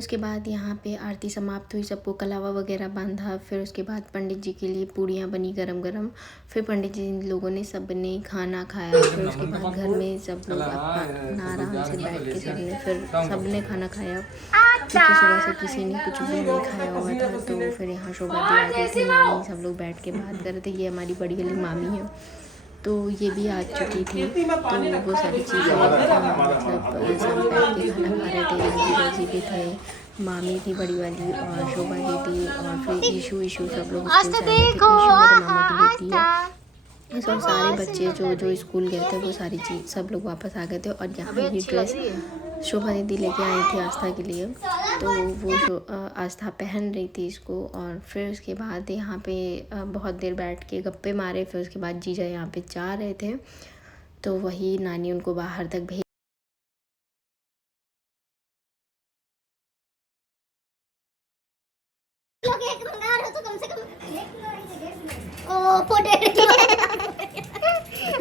उसके बाद यहाँ पे आरती समाप्त हुई, सबको कलावा वगैरह बांधा। फिर उसके बाद पंडित जी के लिए पूड़ियाँ बनी गरम गरम। फिर पंडित जी लोगों ने सबने खाना खाया। फिर उसके बाद घर में सब लोग अपना आराम से बैठ के सबने खाना खाया, क्योंकि सुबह से किसी ने कुछ भी नहीं खाया हुआ था। तो फिर यहाँ शोभा दी आ गई थी, मामी, सब लोग बैठ के बात कर रहे थे। ये हमारी बड़ी वाली मामी है, तो ये भी आ चुकी थी। तो वो सारी चीज़ें मतलब सब बैठ के खाना खा रहे थे। जीजा जी भी थे, मामी थी बड़ी वाली, और शोभा दीदी, और फिर ईशू सब लोग स्कूल से आए थे। ईशू मेरे मामा की बेटी है। और सारे बच्चे जो स्कूल गए थे वो सारी चीज़ सब लोग वापस आ गए थे। और यहाँ पे भी ड्रेस शोभा दीदी लेके आई थी आस्था के लिए, तो वो आस्था पहन रही थी इसको। और फिर उसके बाद यहाँ पे बहुत देर बैठ के गप्पे मारे। फिर उसके बाद जीजा यहाँ पे जा रहे थे, तो वही नानी उनको बाहर तक भेज।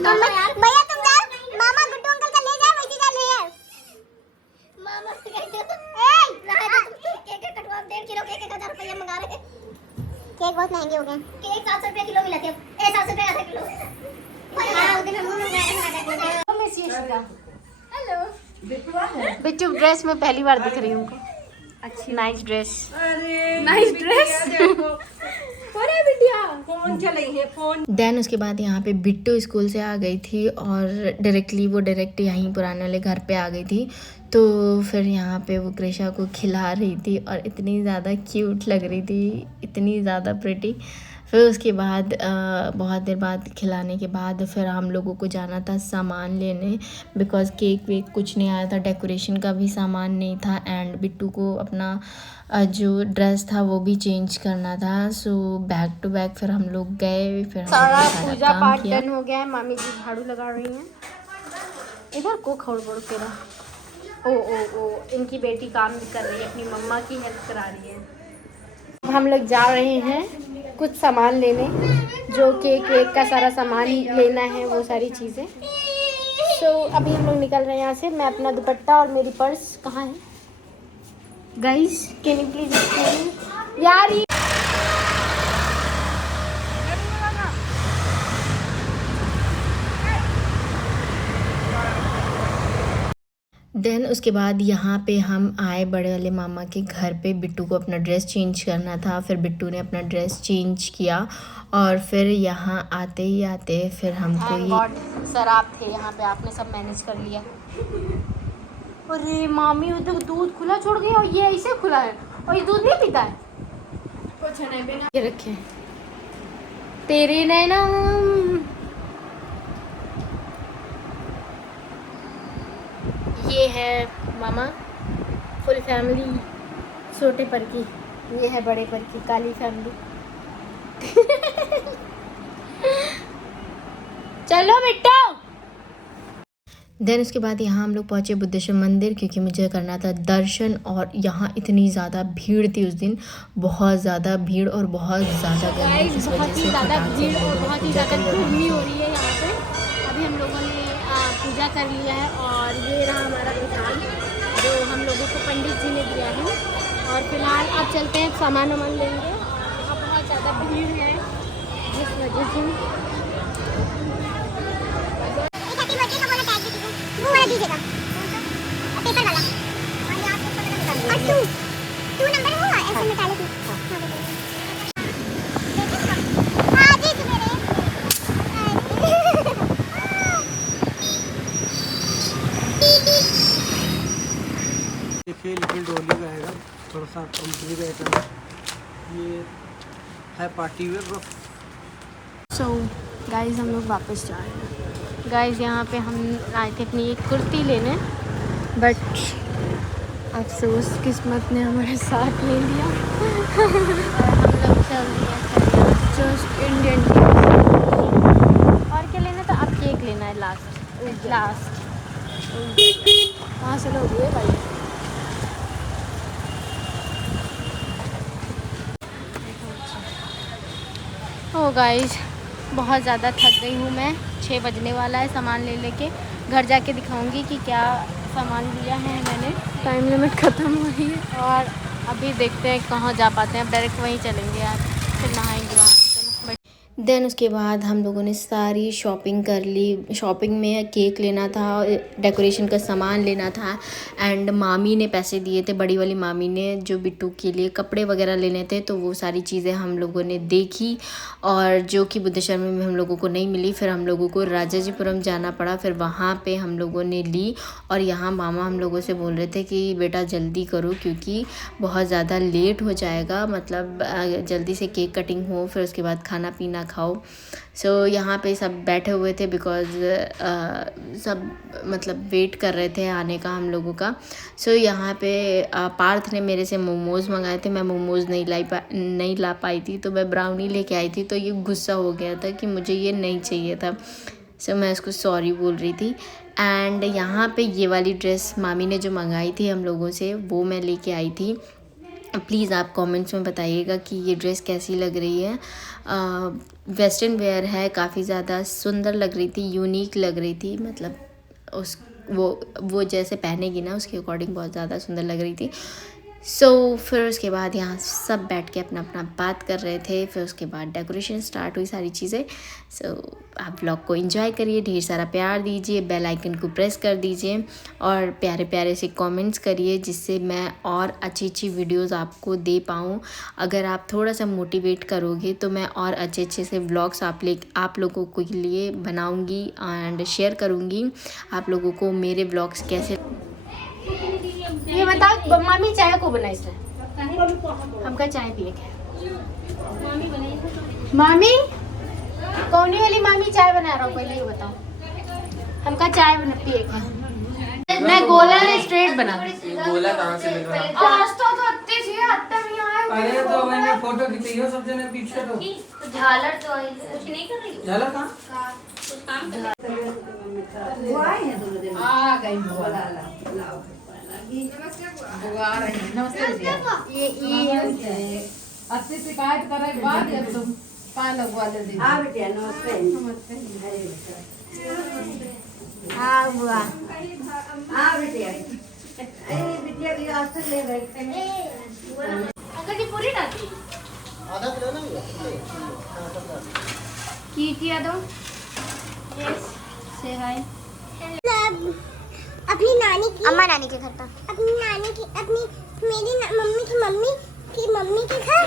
भैया तुम जा, मामा गुड्डू अंकल का ले जाए, वैसे जा ले यार। मामा से कहते केक कटवा 1.5 किलो केक 1000 रुपए मंगा रहे हैं। केक बहुत महंगे हो गए। केक 700 रुपए किलो मिला थे, 700 रुपए आधा किलो। हां उधर मुंह में गया। हेलो बिट्टू ड्रेस में पहली बार दिख रही हूँ उनको। अच्छी नाइस ड्रेस। अरे नाइस ड्रेस। अरे बिटिया फोन चलाई है फोन। देन उसके बाद यहाँ पे बिट्टू स्कूल से आ गई थी, और डायरेक्ट यहीं पुराने वाले घर पे आ गई थी। तो फिर यहाँ पे वो कृषा को खिला रही थी, और इतनी ज़्यादा क्यूट लग रही थी, इतनी ज़्यादा प्रिटी। फिर उसके बाद बहुत देर बाद खिलाने के बाद फिर हम लोगों को जाना था सामान लेने, बिकॉज़ केक वेक कुछ नहीं आया था, डेकोरेशन का भी सामान नहीं था, एंड बिट्टू को अपना जो ड्रेस था वो भी चेंज करना था। सो बैक टू बैक फिर हम लोग गए। फिर सारा पूजा पाठ डन हो गया है। मामी जी झाड़ू लगा रही हैं। इधर को खौड़ बड़ के रहा। ओ इनकी बेटी काम भी कर रही है, अपनी मम्मा की हेल्प करा रही है। अब हम लोग जा रहे हैं कुछ सामान लेने, जो केक वेक का सारा सामान लेना है, वो सारी चीज़ें। सो अभी हम लोग निकल रहे हैं यहाँ से। मैं अपना दुपट्टा और मेरी पर्स कहाँ है गाइस, कैन यू प्लीज यार। देन उसके बाद यहाँ पे हम आए बड़े वाले मामा के घर पे। बिट्टू को अपना ड्रेस चेंज करना था, फिर बिट्टू ने अपना ड्रेस चेंज किया, और फिर यहाँ आते फिर हमको ये सर आप थे यहाँ पे, आपने सब मैनेज कर लिया। अरे मामी वो तो दूध खुला छोड़ गई, और ये ऐसे खुला है, और ये दूध नहीं पीता है। कुछ नहीं बिना ये रखे तेरे नैना। ये है मामा, फुल फैमिली, छोटे पर की, ये है बड़े पर की, काली फैमिली। चलो बेटा। देन उसके बाद यहाँ हम लोग पहुँचे बुद्धेश्वर मंदिर, क्योंकि मुझे करना था दर्शन। और यहाँ इतनी ज़्यादा भीड़ थी उस दिन, बहुत ज़्यादा भीड़ और बहुत ज़्यादा गर्मी, जिस वजह से फटाक से बहुत ही ज़्यादा गर्मी हो रही है यहाँ पे। अभी हम लोगों ने पूजा कर लिया है, और ये रहा हमारा प्रसाद जो हम लोगों को पंडित जी ने दिया है। और फिलहाल अब चलते हैं सामान वामान लेंगे। और बहुत ज़्यादा भीड़ है, जिस वजह से दीजिएगा पेपर वाला, और 2 नंबर होगा ऐसे मेटालिक में। हां जी तू मेरे देखिए लिटिल डॉली का है, थोड़ा सा कंपनी का आइटम। ये है पार्टी वेयर। सो गाइस हम लोग वापस जा रहे हैं। गाइस यहाँ पे हम आए थे अपनी एक कुर्ती लेने, बट अफसोस किस्मत ने हमारे साथ ले लिया। हम लोग चल दिए जस्ट इंडियन। और क्या लेना था? अब केक लेना है लास्ट। वहाँ से लोग हुए भाई। ओ गाइस बहुत ज़्यादा थक गई हूँ मैं। 6 बजने वाला है, सामान ले लेके घर जाके दिखाऊंगी कि क्या सामान लिया है मैंने, टाइम लिमिट ख़त्म हो रही है और अभी देखते हैं कहाँ जा पाते हैं। अब डायरेक्ट वहीं चलेंगे यार, फिर नहाएंगे वहाँ। चलो। देन उसके बाद हम लोगों ने सारी शॉपिंग कर ली। शॉपिंग में केक लेना था, डेकोरेशन का सामान लेना था एंड मामी ने पैसे दिए थे, बड़ी वाली मामी ने, जो बिट्टू के लिए कपड़े वगैरह लेने थे। तो वो सारी चीज़ें हम लोगों ने देखी और जो कि बुद्धेश्वरी में हम लोगों को नहीं मिली। फिर हम लोगों को राजाजीपुरम जाना पड़ा, फिर वहाँ पे हम लोगों ने ली। और यहाँ मामा हम लोगों से बोल रहे थे कि बेटा जल्दी करो क्योंकि बहुत ज़्यादा लेट हो जाएगा, मतलब जल्दी से केक कटिंग हो, फिर उसके बाद खाना पीना खाओ। सो यहाँ पे सब बैठे हुए थे बिकॉज़ सब मतलब वेट कर रहे थे आने का हम लोगों का। सो यहाँ पे पार्थ ने मेरे से मोमोज़ मंगाए थे। मैं मोमोज़ नहीं ला पाई थी, तो मैं ब्राउनी लेके आई थी। तो ये गुस्सा हो गया था कि मुझे ये नहीं चाहिए था। सो मैं उसको सॉरी बोल रही थी। एंड यहाँ पे ये वाली ड्रेस मामी ने जो मंगाई थी हम लोगों से, वो मैं लेके आई थी। प्लीज़ आप कमेंट्स में बताइएगा कि ये ड्रेस कैसी लग रही है। वेस्टर्न वेयर है, काफ़ी ज़्यादा सुंदर लग रही थी, यूनिक लग रही थी, मतलब उस वो जैसे पहनेगी ना उसके अकॉर्डिंग बहुत ज़्यादा सुंदर लग रही थी। सो फिर उसके बाद यहाँ सब बैठ के अपना अपना बात कर रहे थे। फिर उसके बाद डेकोरेशन स्टार्ट हुई, सारी चीज़ें। सो आप ब्लॉग को एंजॉय करिए, ढेर सारा प्यार दीजिए, बेल आइकन को प्रेस कर दीजिए और प्यारे प्यारे से कमेंट्स करिए, जिससे मैं और अच्छी अच्छी वीडियोस आपको दे पाऊँ। अगर आप थोड़ा सा मोटिवेट करोगे तो मैं और अच्छे अच्छे से व्लॉग्स आप लोगों के लिए बनाऊँगी एंड शेयर करूँगी आप लोगों को मेरे व्लॉग्स कैसे। ये बताओ मामी चाय को बनाई से हमका चाय पिए के मामी कौन वाली मामी चाय बना रहा हूँ, पहले ये बताओ। हमका चाय बना पिए के मैं गोला ने स्ट्रेट बना गोला कहाँ से मिल रहा है? रास्ता तो अत्ते से अत्ते में आए। अरे तो मैंने फोटो खींची है सब जने पीछे तो झालर तो कुछ नहीं कर रही, झालर कहाँ? कुछ काम कर आ गई बोला ये अच्छी शिकायत करे के बाद अब तुम पान लगवा ले दी। हाँ बुआ, बिटिया की आस्ते ले गए अंकल जी पूरी डाली आधा किलो ना की किया दो। यस से हाय। अपनी नानी की, अम्मा नानी के घर पर, अपनी नानी की, अपनी मम्मी की मम्मी के घर।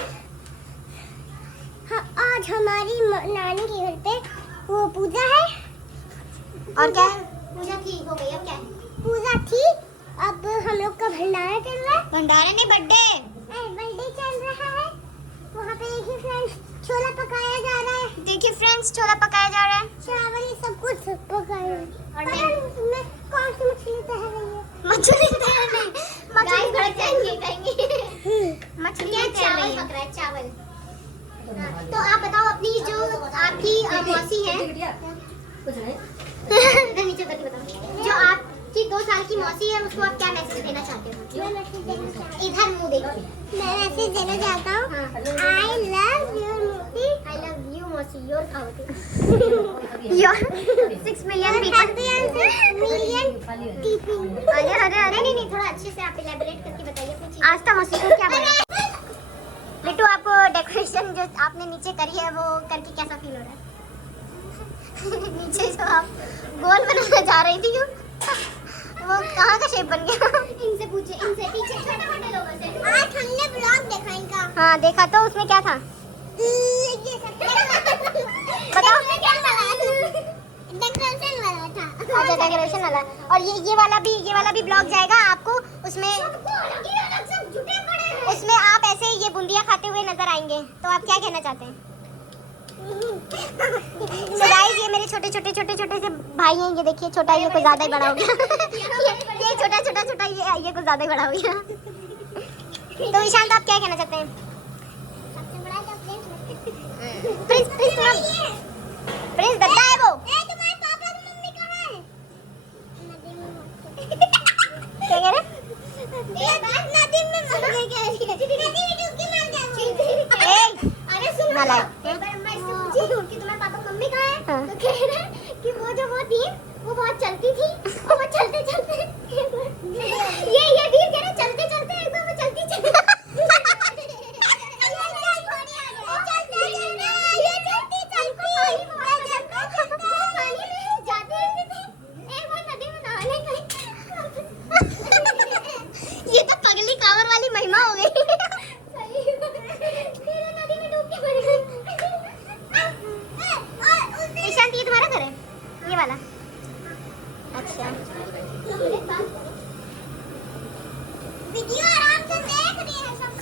हाँ, आज हमारी नानी के घर पे वो पूजा है। और क्या है? पूजा थी, हो गई। अब क्या है? पूजा थी, अब हम लोग का भंडारा चल रहा है। भंडारा नहीं, बर्थडे चल रहा है। वहाँ पे देखिए फ्रेंड्स, छोला पकाया जा रहा है। देखिए फ्रेंड्स, छोला पकाया जा रहा है, चावल, ये सब कुछ पकाया। और मैं कौन सी मछली तैर रही है? मछली तैर रही है, मछली भड़क जाएंगे कहेंगे। मछली तैर रही है, चावल। तो आप बताओ, अपनी जो आपकी मौसी है, नीचे करके बताओ, जो आपकी 2 साल की मौसी है, उसको आप क्या मैसेज देना चाहते हो? इधर मुंह देखो। मैं मैसेज देना चाहता हूँ, I love you मौसी, I love you मौसी, your your 6 million people। अरे नहीं, थोड़ा अच्छे से आप इलैबोरेट करके बताइए अपनी चीज़। आस्था मौसी को क्या बोला? बिट्टू, आपको डेकोरेशन जो आपने नीचे करी है वो करके कैसा फील हो रहा है? नीचे जो आप गोल बनाना जा रही थी, क्यों? वो कहाँ का शेप बन गया? इनसे पूछे, इनसे पीछे छोटे-छोटे लोगों से। आज हमने ब्लॉग देखा इनका। हाँ देखा, तो उसमें क्या था? ये बताओ क्या डेकोरेशन वाला था। अच्छा, डेकोरेशन वाला। और ये वाला भी ब्लॉग जाएगा आपको, उसमें आप ऐसे ये बूंदियाँ खाते हुए नजर आएंगे। तो आप क्या कहना चाहते हैं? So guys, ये मेरे छोटे से भाई हैं। ये देखिए, छोटा, ये कुछ ज्यादा ही बड़ा हो गया। ये छोटा ये कुछ ज्यादा ही बड़ा हो गया। तो ईशांत, आप क्या कहना चाहते हैं? सबसे बड़ा प्रिंस दद्दा है वो। तुम्हारे पापा की मम्मी कहाँ है? क्या कह रहे? नदी में मर गई। अरे सुन ना, कि तुम्हारे पापा मम्मी कहाँ है? तो कह रहे कि वो जो वो थी वो बहुत चलती थी और वो चलते वीडियो आराम से देख रही है सब।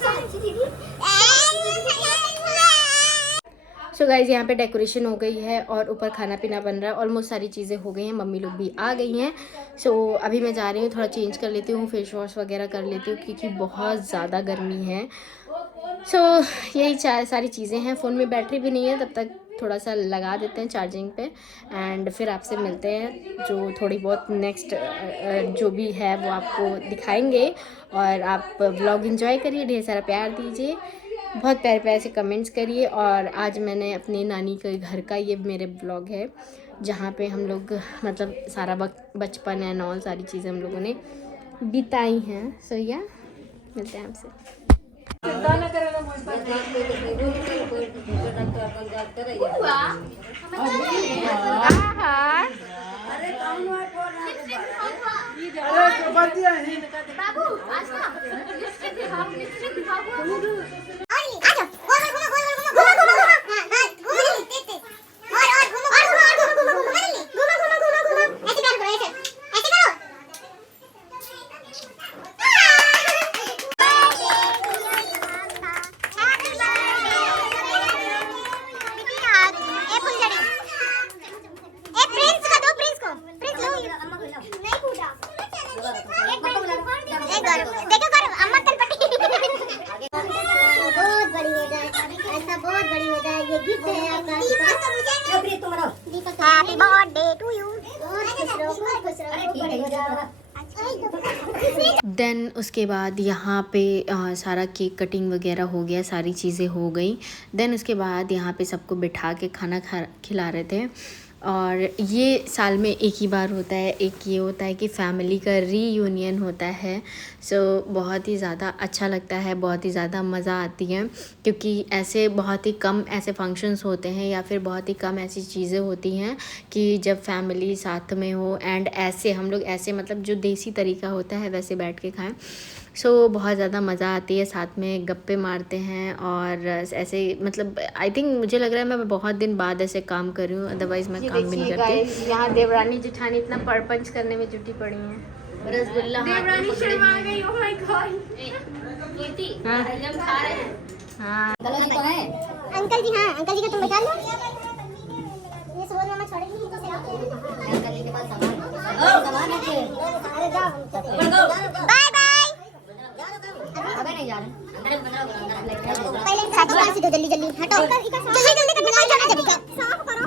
सो गाइज़ यहाँ पे डेकोरेशन हो गई है और ऊपर खाना पीना बन रहा है। ऑलमोस्ट सारी चीज़ें हो गई हैं, मम्मी लोग भी आ गई हैं। सो अभी मैं जा रही हूँ, थोड़ा चेंज कर लेती हूँ, फेस वॉश वगैरह कर लेती हूँ क्योंकि बहुत ज़्यादा गर्मी है। सो यही सारी चीज़ें हैं। फ़ोन में बैटरी भी नहीं है, तब तक थोड़ा सा लगा देते हैं चार्जिंग पे एंड फिर आपसे मिलते हैं। जो थोड़ी बहुत नेक्स्ट जो भी है वो आपको दिखाएंगे और आप व्लॉग एंजॉय करिए, ढेर सारा प्यार दीजिए, बहुत प्यारे प्यारे से कमेंट्स करिए। और आज मैंने अपने नानी के घर का ये मेरे ब्लॉग है जहाँ पे हम लोग मतलब सारा वक्त बचपन एंड ऑल सारी चीज़ें हम लोगों ने बिताई हैं। सो या मिलते हैं आपसे। Happy birthday to you. Then उसके बाद यहाँ पे सारा केक कटिंग वगैरह हो गया, सारी चीज़ें हो गई। देन उसके बाद यहाँ पे सबको बिठा के खाना खिला रहे थे। और ये साल में एक ही बार होता है, एक ये होता है कि फैमिली का रीयूनियन होता है। सो बहुत ही ज़्यादा अच्छा लगता है, बहुत ही ज़्यादा मज़ा आती है क्योंकि ऐसे बहुत ही कम ऐसे फंक्शंस होते हैं या फिर बहुत ही कम ऐसी चीज़ें होती हैं कि जब फैमिली साथ में हो एंड ऐसे हम लोग ऐसे मतलब जो देसी तरीका होता है वैसे बैठ के खाएं। सो बहुत ज़्यादा मज़ा आती है, साथ में गप्पे मारते हैं और ऐसे मतलब आई थिंक मुझे लग रहा है मैं बहुत दिन बाद ऐसे काम कर रही हूँ, अदरवाइज़ मैं काम भी नहीं करती। यहाँ देवरानी जेठानी इतना परपंच करने में जुटी पड़ी हैं। रसगुल्ला देवरानी शर्मा गई। Oh my God. हाँ अंकल जी, हाँ अंकल जी का तुम बता लो। ये सुबह मामा छोड़ेंगे तो अंकल जी के पास सामान है। Bye bye. अबे नहीं जा रहे पहले साची पास दो, जल्दी जल्दी हटो, जल्दी जल्दी करना जाना, जल्दी साफ करो।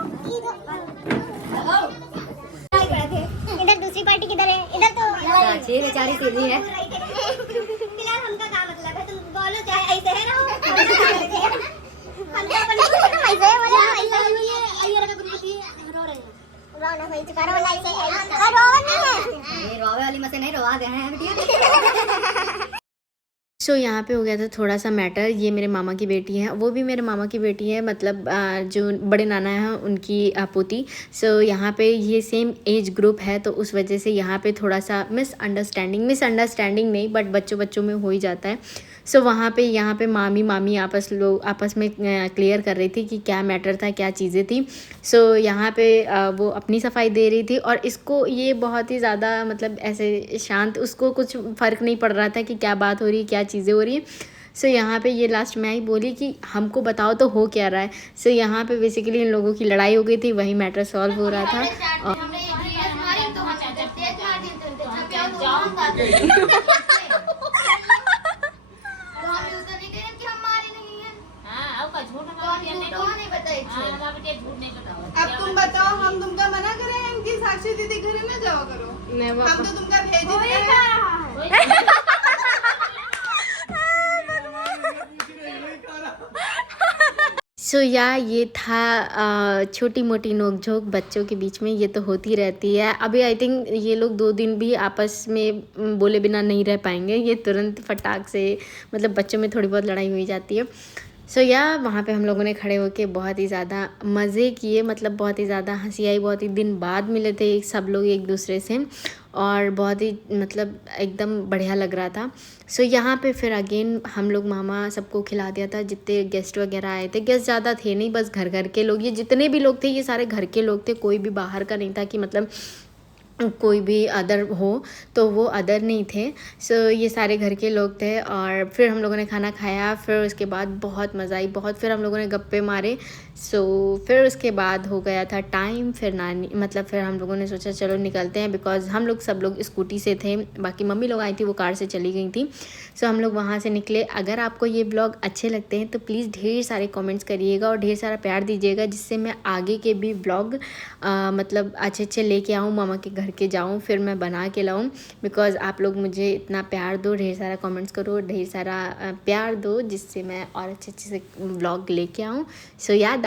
इधर दूसरी पार्टी किधर है? इधर तो साची बेचारी सीधी है। फिलहाल हमका क्या मतलब है, तुम बोलो चाहे ऐसे है ना हम तो अपन ऐसे है वाला ऐसे ही है। आइए रे गुरुपति रो रहे हैं, रोना होई चुका, रोना ऐसे है, रोवा नहीं है, ये रोवे वाली मत नहीं, रोवा दे हैं बिटिया। सो यहाँ पे हो गया था थोड़ा सा मैटर। ये मेरे मामा की बेटी है, वो भी मेरे मामा की बेटी है, मतलब जो बड़े नाना हैं उनकी पोती। सो यहाँ पे ये सेम एज ग्रुप है तो उस वजह से यहाँ पे थोड़ा सा मिसअंडरस्टैंडिंग नहीं बट बच्चों में हो ही जाता है। सो वहाँ पे यहाँ पे मामी आपस में क्लियर कर रही थी कि क्या मैटर था, क्या चीज़ें थी। सो यहाँ पे वो अपनी सफाई दे रही थी और इसको ये बहुत ही ज़्यादा मतलब ऐसे शांत, उसको कुछ फ़र्क नहीं पड़ रहा था कि क्या बात हो रही है, क्या चीज़ें हो रही हैं। सो यहाँ पे ये लास्ट में आई, बोली कि हमको बताओ तो हो क्या रहा है। सो यहाँ पे बेसिकली इन लोगों की लड़ाई हो गई थी, वही मैटर सॉल्व हो रहा था। और अब तुम बताओ, हम तुमका मना करें इनकी साक्षी दीदी घर ना जाओ करो, हम तो तुमका भेज रहे हैं। सो ये था छोटी मोटी नोकझोंक बच्चों के बीच में, ये तो होती रहती है। अभी आई थिंक ये लोग 2 दिन भी आपस में बोले बिना नहीं रह पाएंगे, ये तुरंत फटाक से मतलब बच्चों में थोड़ी बहुत लड़ाई हुई जाती है। सो वहाँ पे हम लोगों ने खड़े होके बहुत ही ज़्यादा मज़े किए, मतलब बहुत ही ज़्यादा हंसी आई, बहुत ही दिन बाद मिले थे सब लोग एक दूसरे से और बहुत ही मतलब एकदम बढ़िया लग रहा था। सो यहाँ पे फिर अगेन हम लोग मामा सबको खिला दिया था, जितने गेस्ट वगैरह आए थे। गेस्ट ज़्यादा थे नहीं, बस घर के लोग, ये जितने भी लोग थे ये सारे घर के लोग थे, कोई भी बाहर का नहीं था कि मतलब कोई भी अदर हो, तो वो अदर नहीं थे। सो ये सारे घर के लोग थे। और फिर हम लोगों ने खाना खाया, फिर उसके बाद बहुत मज़ा आई, बहुत। फिर हम लोगों ने गप्पे मारे। सो फिर उसके बाद हो गया था टाइम, फिर नानी मतलब फिर हम लोगों ने सोचा चलो निकलते हैं, बिकॉज़ हम लोग सब लोग स्कूटी से थे, बाकी मम्मी लोग आई थी वो कार से चली गई थी। सो हम लोग वहाँ से निकले। अगर आपको ये ब्लॉग अच्छे लगते हैं तो प्लीज़ ढेर सारे कमेंट्स करिएगा और ढेर सारा प्यार दीजिएगा, जिससे मैं आगे के भी ब्लॉग मतलब अच्छे लेके आऊँ, मामा के घर के जाऊँ, फिर मैं बना के लाऊँ। बिकॉज़ आप लोग मुझे इतना प्यार दो, ढेर सारा कमेंट्स करो, ढेर सारा प्यार दो, जिससे मैं और अच्छे से ब्लॉग लेके आऊँ। सो याद